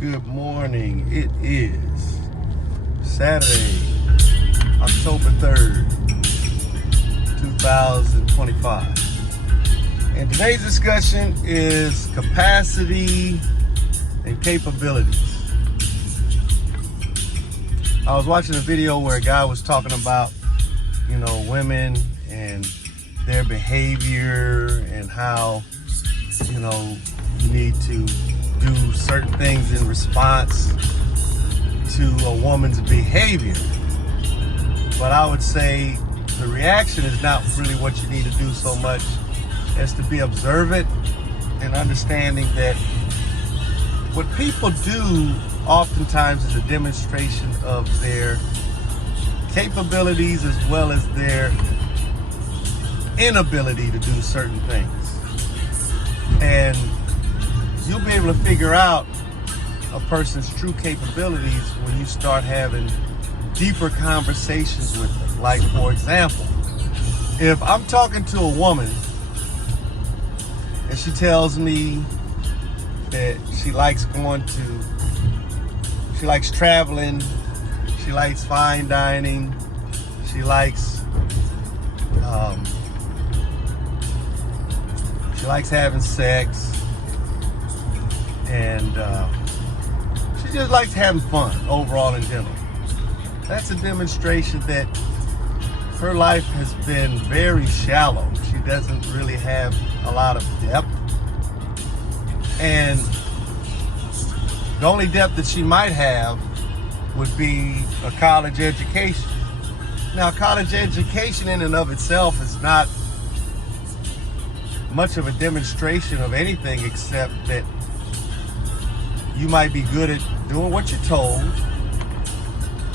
Good morning. It is Saturday, October 3rd, 2025. And today's discussion is capacity and capabilities. I was watching a video where a guy was talking about, women and their behavior and how, you need to do certain things in response to a woman's behavior. But I would say the reaction is not really what you need to do so much as to be observant and understanding that what people do oftentimes is a demonstration of their capabilities as well as their inability to do certain things. And you'll be able to figure out a person's true capabilities when you start having deeper conversations with them. Like, for example, if I'm talking to a woman and she tells me that she likes traveling, she likes fine dining, she likes having sex, and she just likes having fun overall in general. That's a demonstration that her life has been very shallow. She doesn't really have a lot of depth. And the only depth that she might have would be a college education. Now, college education in and of itself is not much of a demonstration of anything except that you might be good at doing what you're told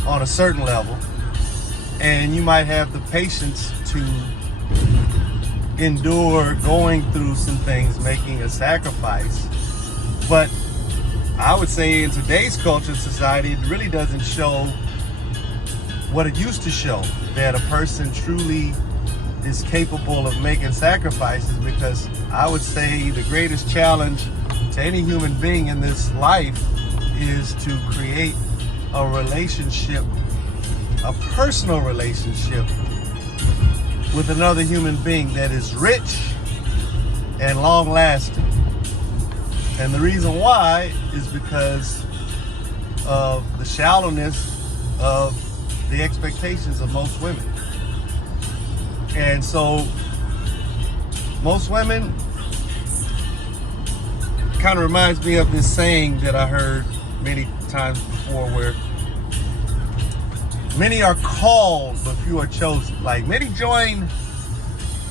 on a certain level, and you might have the patience to endure going through some things, making a sacrifice. But I would say in today's culture and society, it really doesn't show what it used to show, that a person truly is capable of making sacrifices, because I would say the greatest challenge to any human being in this life is to create a relationship, a personal relationship with another human being that is rich and long lasting. And the reason why is because of the shallowness of the expectations of most women. And so most women, kind of reminds me of this saying that I heard many times before, where many are called but few are chosen. Like, many join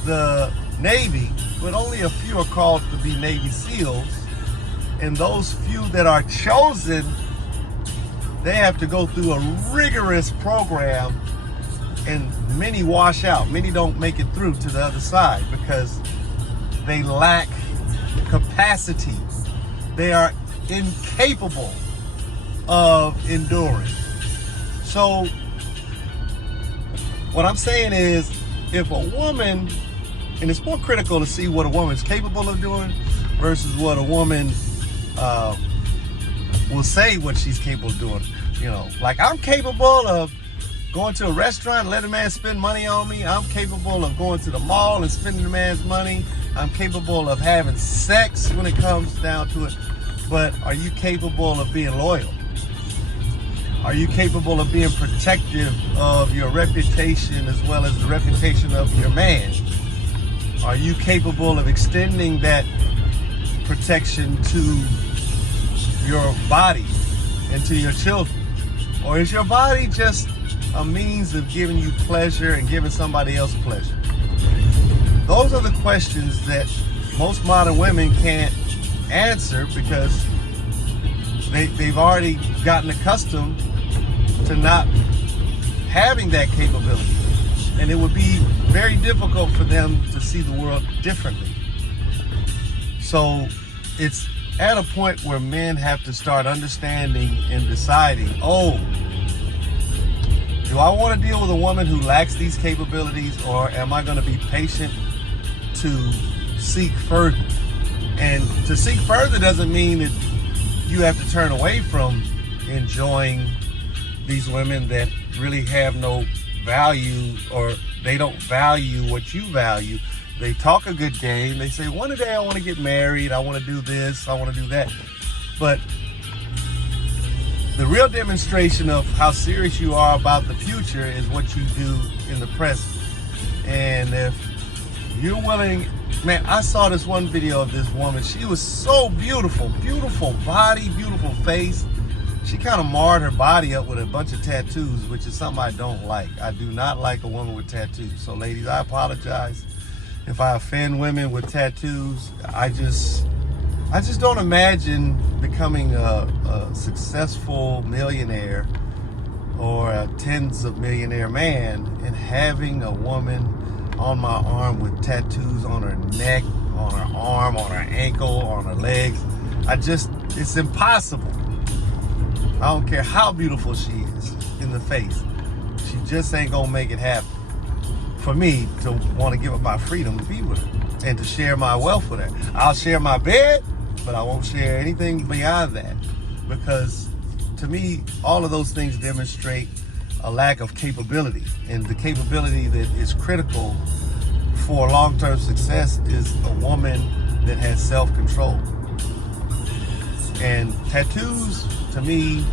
the Navy, but only a few are called to be Navy SEALs. And those few that are chosen, they have to go through a rigorous program, and many wash out. Many don't make it through to the other side because they lack capacity. They are incapable of enduring. So what I'm saying is, if a woman, and it's more critical to see what a woman is capable of doing versus what a woman will say what she's capable of doing. Like, I'm capable of going to a restaurant and letting a man spend money on me. I'm capable of going to the mall and spending the man's money. I'm capable of having sex when it comes down to it. But are you capable of being loyal? Are you capable of being protective of your reputation as well as the reputation of your man? Are you capable of extending that protection to your body and to your children? Or is your body just a means of giving you pleasure and giving somebody else pleasure? Those are the questions that most modern women can't answer because they've already gotten accustomed to not having that capability. And it would be very difficult for them to see the world differently. So it's at a point where men have to start understanding and deciding, do I want to deal with a woman who lacks these capabilities, or am I going to be patient to seek further? And to seek further doesn't mean that you have to turn away from enjoying these women that really have no value, or they don't value what you value. They talk a good game. They say, one day I want to get married. I want to do this. I want to do that. But the real demonstration of how serious you are about the future is what you do in the present. And if you're willing, man, I saw this one video of this woman. She was so beautiful, beautiful body, beautiful face. She kind of marred her body up with a bunch of tattoos, which is something I don't like. I do not like a woman with tattoos. So ladies, I apologize if I offend women with tattoos. I just don't imagine becoming a successful millionaire or a tens of millionaire man and having a woman on my arm with tattoos on her neck, on her arm, on her ankle, on her legs. It's impossible. I don't care how beautiful she is in the face. She just ain't gonna make it happen for me to want to give up my freedom to be with her and to share my wealth with her. I'll share my bed, but I won't share anything beyond that, because to me, all of those things demonstrate a lack of capability. And the capability that is critical for long-term success is a woman that has self-control. And tattoos, to me,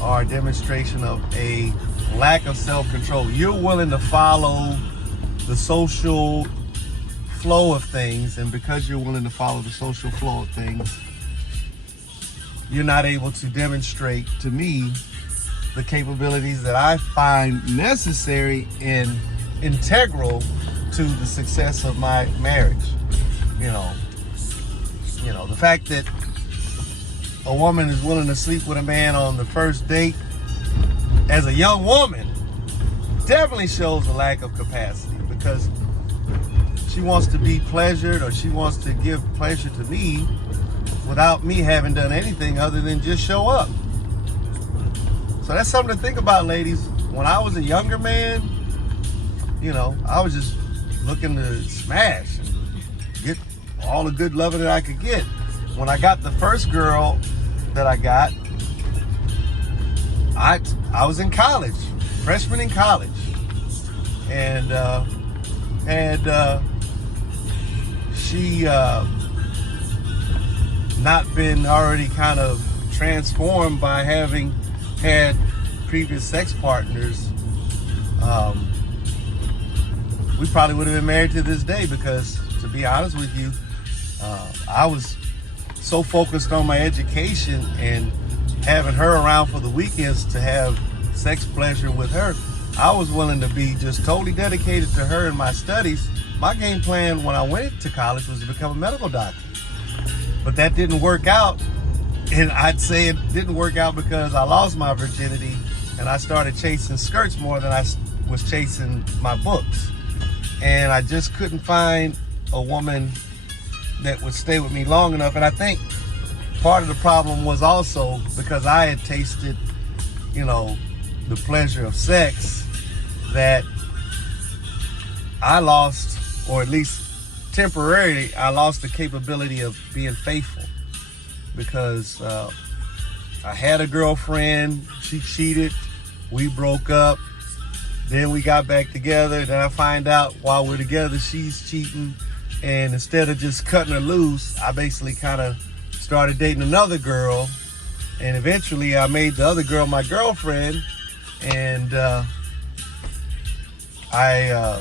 are a demonstration of a lack of self-control. You're willing to follow the social flow of things, and because you're willing to follow the social flow of things, you're not able to demonstrate to me the capabilities that I find necessary and integral to the success of my marriage. You know, the fact that a woman is willing to sleep with a man on the first date as a young woman definitely shows a lack of capacity, because she wants to be pleasured, or she wants to give pleasure to me without me having done anything other than just show up. So that's something to think about, ladies. When I was a younger man, I was just looking to smash and get all the good loving that I could get. When I got the first girl that I got, I was in college, freshman in college, and had she not been already kind of transformed by having had previous sex partners, we probably would have been married to this day, because to be honest with you, I was so focused on my education and having her around for the weekends to have sex pleasure with her. I was willing to be just totally dedicated to her and my studies. My game plan when I went to college was to become a medical doctor. But that didn't work out. And I'd say it didn't work out because I lost my virginity and I started chasing skirts more than I was chasing my books. And I just couldn't find a woman that would stay with me long enough. And I think part of the problem was also because I had tasted, the pleasure of sex, that I lost, or at least temporarily, I lost the capability of being faithful. Because I had a girlfriend, she cheated, we broke up, then we got back together, then I find out while we're together she's cheating, and instead of just cutting her loose, I basically kind of started dating another girl, and eventually I made the other girl my girlfriend, and I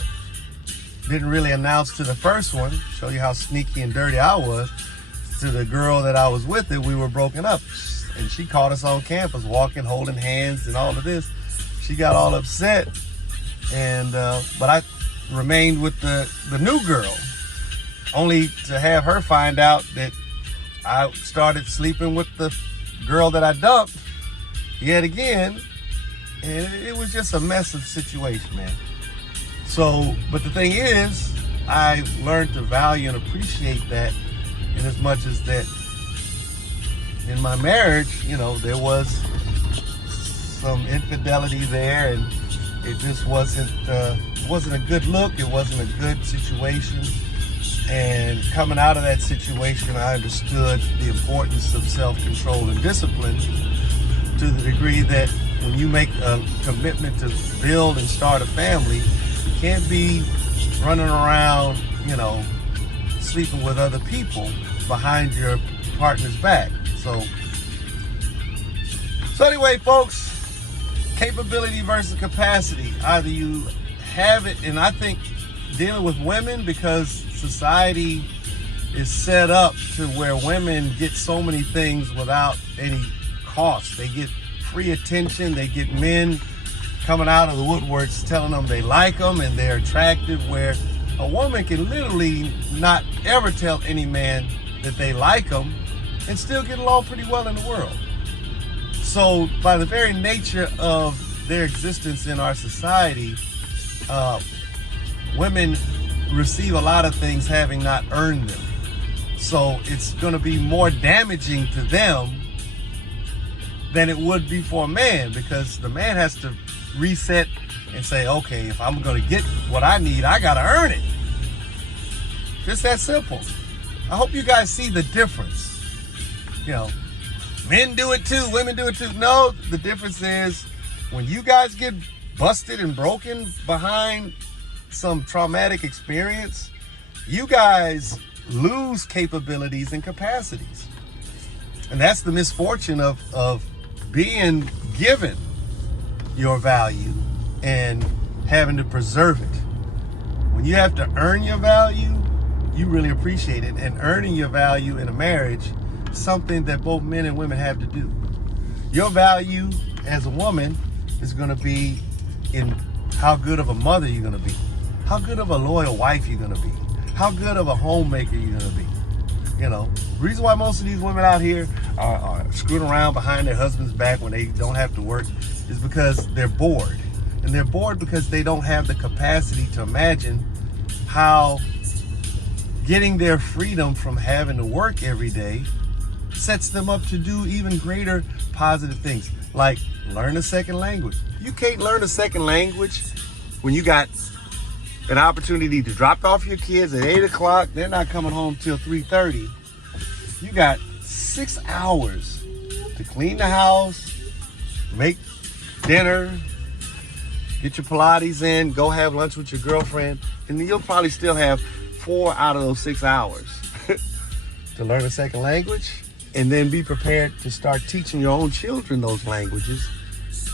didn't really announce to the first one, show you how sneaky and dirty I was, to the girl that I was with, that we were broken up. And she caught us on campus walking, holding hands and all of this. She got all upset, and but I remained with the new girl, only to have her find out that I started sleeping with the girl that I dumped yet again. And it was just a mess of situation, man. So, but the thing is, I learned to value and appreciate that, in as much as that in my marriage, there was some infidelity there, and it just wasn't a good look. It wasn't a good situation. And coming out of that situation, I understood the importance of self-control and discipline to the degree that when you make a commitment to build and start a family, you can't be running around, sleeping with other people behind your partner's back. So anyway, folks, capability versus capacity. Either you have it, and I think dealing with women, because society is set up to where women get so many things without any cost. They get free attention. They get men coming out of the woodworks telling them they like them and they're attractive, where a woman can literally not ever tell any man that they like them and still get along pretty well in the world. So by the very nature of their existence in our society, women receive a lot of things having not earned them. So it's going to be more damaging to them than it would be for a man, because the man has to reset and say, okay, if I'm going to get what I need, I got to earn it. Just that simple. I hope you guys see the difference. Men do it too, women do it too. No, the difference is when you guys get busted and broken behind some traumatic experience, you guys lose capabilities and capacities. And that's the misfortune of being given your value and having to preserve it. When you have to earn your value, you really appreciate it. And earning your value in a marriage is something that both men and women have to do. Your value as a woman is going to be in how good of a mother you're going to be, how good of a loyal wife you're going to be, how good of a homemaker you're going to be. The reason why most of these women out here are screwing around behind their husband's back when they don't have to work is because they're bored. And they're bored because they don't have the capacity to imagine how getting their freedom from having to work every day sets them up to do even greater positive things, like learn a second language. You can't learn a second language when you got an opportunity to drop off your kids at 8 o'clock. They're not coming home till 3:30. You got 6 hours to clean the house, make dinner, get your Pilates in, go have lunch with your girlfriend, and then you'll probably still have 4 out of those 6 hours to learn a second language, and then be prepared to start teaching your own children those languages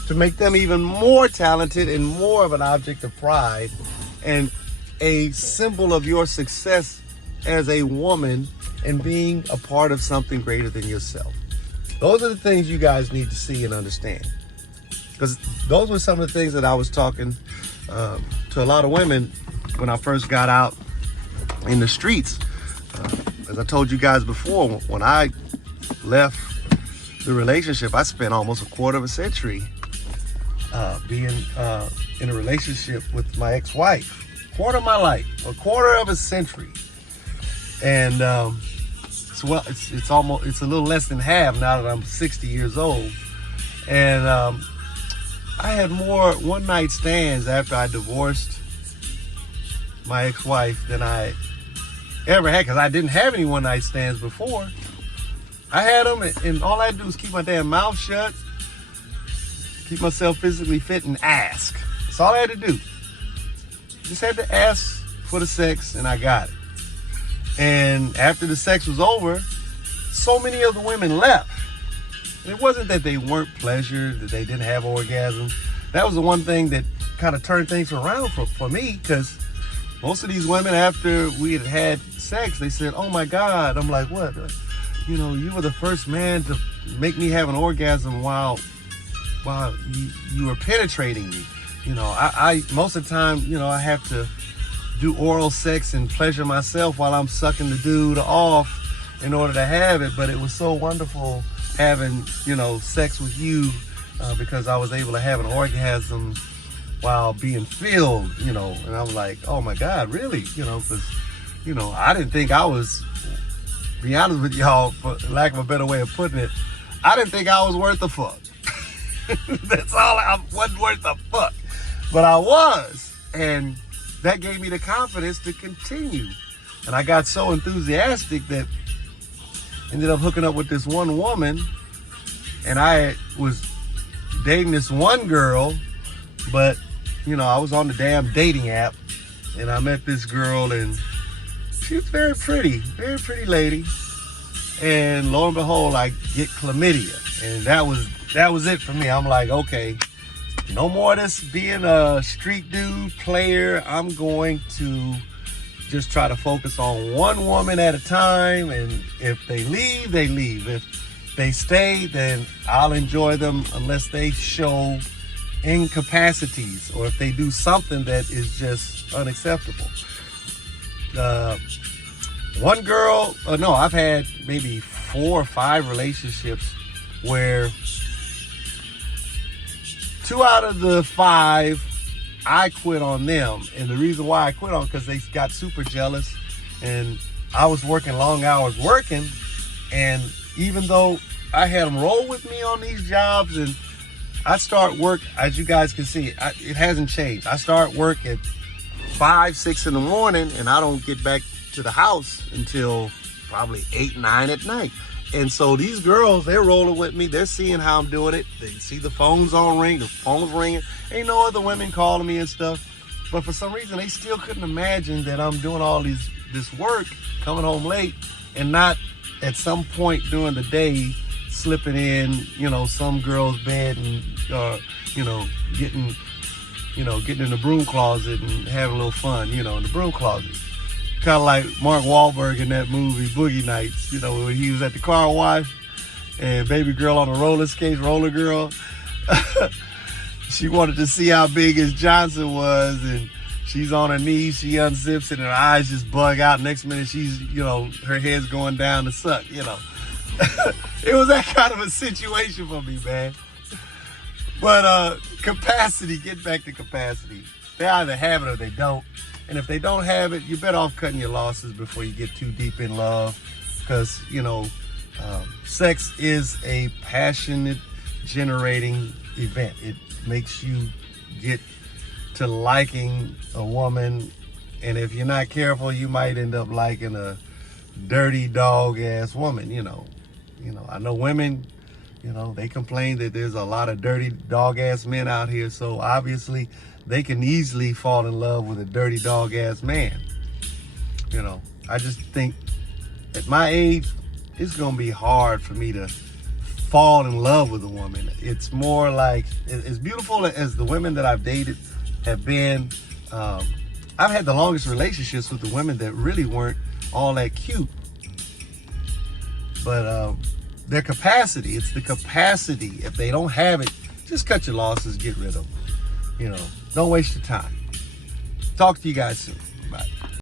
to make them even more talented and more of an object of pride and a symbol of your success as a woman and being a part of something greater than yourself. Those are the things you guys need to see and understand. Because those were some of the things that I was talking to a lot of women when I first got out in the streets. As I told you guys before, when I left the relationship, I spent almost a quarter of a century being in a relationship with my ex-wife. Quarter of my life, a quarter of a century. And it's a little less than half now that I'm 60 years old. And I had more one-night stands after I divorced my ex-wife than I ever had, because I didn't have any one-night stands before. I had them, and all I had to do was keep my damn mouth shut, keep myself physically fit, and ask. That's all I had to do. Just had to ask for the sex, and I got it. And after the sex was over, so many of the women left. It wasn't that they weren't pleasured, that they didn't have orgasms. That was the one thing that kind of turned things around for me, because most of these women, after we had sex, they said, "Oh my God." I'm like, "What? You were the first man to make me have an orgasm while you were penetrating me." I most of the time, I have to do oral sex and pleasure myself while I'm sucking the dude off in order to have it. But it was so wonderful having, sex with you because I was able to have an orgasm while being filled, and I was like, oh my God, really? Because, I didn't think I was, be honest with y'all, for lack of a better way of putting it, I didn't think I was worth a fuck. That's all, I wasn't worth a fuck. But I was, and that gave me the confidence to continue And I got so enthusiastic that ended up hooking up with this one woman, and I was dating this one girl, but you know, I was on the damn dating app, and I met this girl, and she was very pretty lady. And lo and behold, I get chlamydia, and that was it for me. I'm like, okay, no more of this being a street dude player. I'm going to just try to focus on one woman at a time, and if they leave, they leave. If they stay, then I'll enjoy them unless they show incapacities or if they do something that is just unacceptable. One girl, no, I've had maybe 4 or 5 relationships where 2 out of the 5 I quit on them, and the reason why I quit on because they got super jealous, and I was working long hours working, and even though I had them roll with me on these jobs, and I start work, as you guys can see, it hasn't changed. I start work at 5, 6 in the morning, and I don't get back to the house until probably 8, 9 at night. And so these girls, they're rolling with me. They're seeing how I'm doing it. They see the phones on ring, the phone's ringing. Ain't no other women calling me and stuff. But for some reason, they still couldn't imagine that I'm doing all this work, coming home late, and not at some point during the day slipping in, you know, some girl's bed and, getting in the broom closet and having a little fun, in the broom closet. Kind of like Mark Wahlberg in that movie Boogie Nights, when he was at the car wash and baby girl on the roller skates, roller girl. She wanted to see how big his Johnson was, and she's on her knees, she unzips it, and her eyes just bug out. Next minute, she's, her head's going down to suck, It was that kind of a situation for me, man. But capacity, get back to capacity. They either have it or they don't. And if they don't have it, you're better off cutting your losses before you get too deep in love. Because, sex is a passionate generating event. It makes you get to liking a woman. And if you're not careful, you might end up liking a dirty dog ass woman, I know women, they complain that there's a lot of dirty dog ass men out here. So obviously they can easily fall in love with a dirty dog ass man. I just think at my age, it's gonna be hard for me to fall in love with a woman. It's more like, as beautiful as the women that I've dated have been, I've had the longest relationships with the women that really weren't all that cute. But their capacity, it's the capacity. If they don't have it, just cut your losses, get rid of them. Don't waste your time. Talk to you guys soon. Bye.